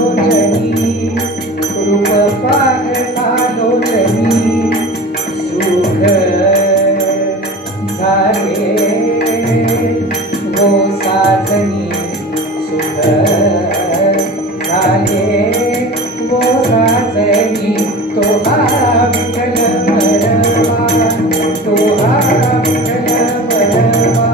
लोचनी रूप पाहता लोचनी सुख झाले वो साजनी सुख झाले वो साजनी तो हा विठ्ठल बरवा तो हा विठ्ठल बरवा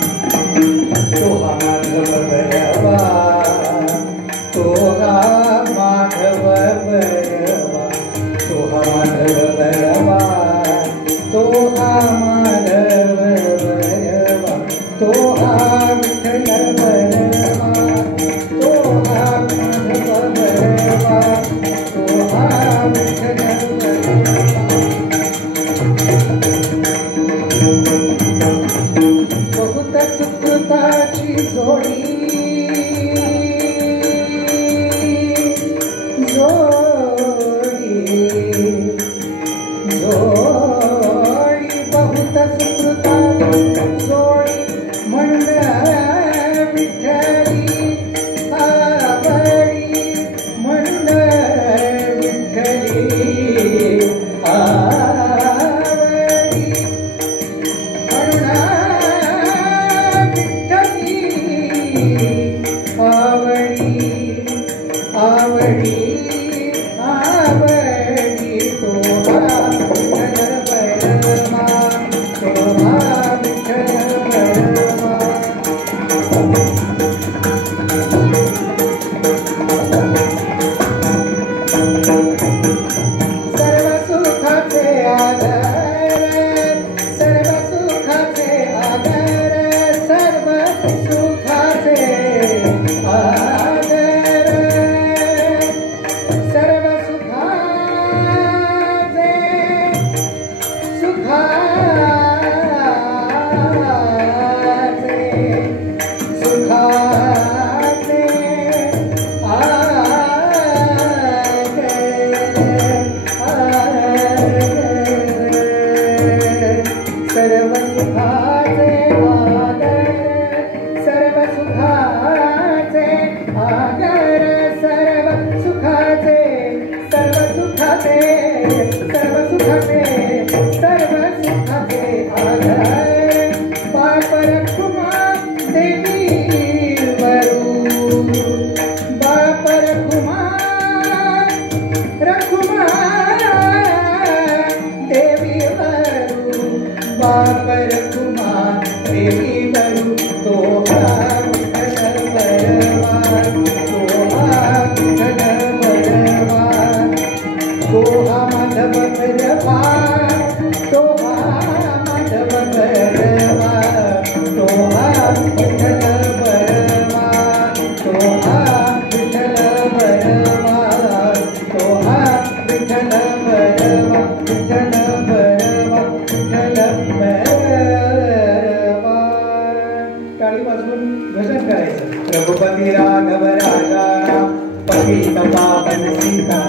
तो हा माधव बरवा तो हा माधव बरवा तो हा माधव बरवा तो हा माधव बरवा तो हा विठ्ठल बरवा तो हा माधव बरवा तो हा विठ्ठल बरवा बहुत सुकृताची जोडी बहुत सुकृताची जोडी म्हणून विठ्ठली आवडी म्हणून विठ्ठली आवडी म्हणून आवडी आवडी तो हा विठ्ठल बरवा तो हा विठ्ठल बरवा सर्व सुखाचे आधार सर्व सुखाचे आधार सर्व सुखाचे आधार सर्व सुखाचे सुखाचे सुखाचे सर्व सुखाचे आगर सर्व सुखाचे आगर सर्व सुखाचे सर्व सुखाचे सर्व सुखाचे सर्व सुखाचे आगर बाप रखुमा देवी वरू बाप रखुमा देवी वरू बाप रखुमा देवी वरू तो हा विठ्ठल बरवा तो हा विठ्ठल बरवा तो हा माधव बरवा तो हा माधव बरवा तो हा विठ्ठल बरवा तो हा विठ्ठल बरवा तो हा विठ्ठल बरवा विठ्ठल बरवा विठ्ठल बरवा टाळी वाजवून भजन करायचं रघुपती राघव राजा पतित पावन सीता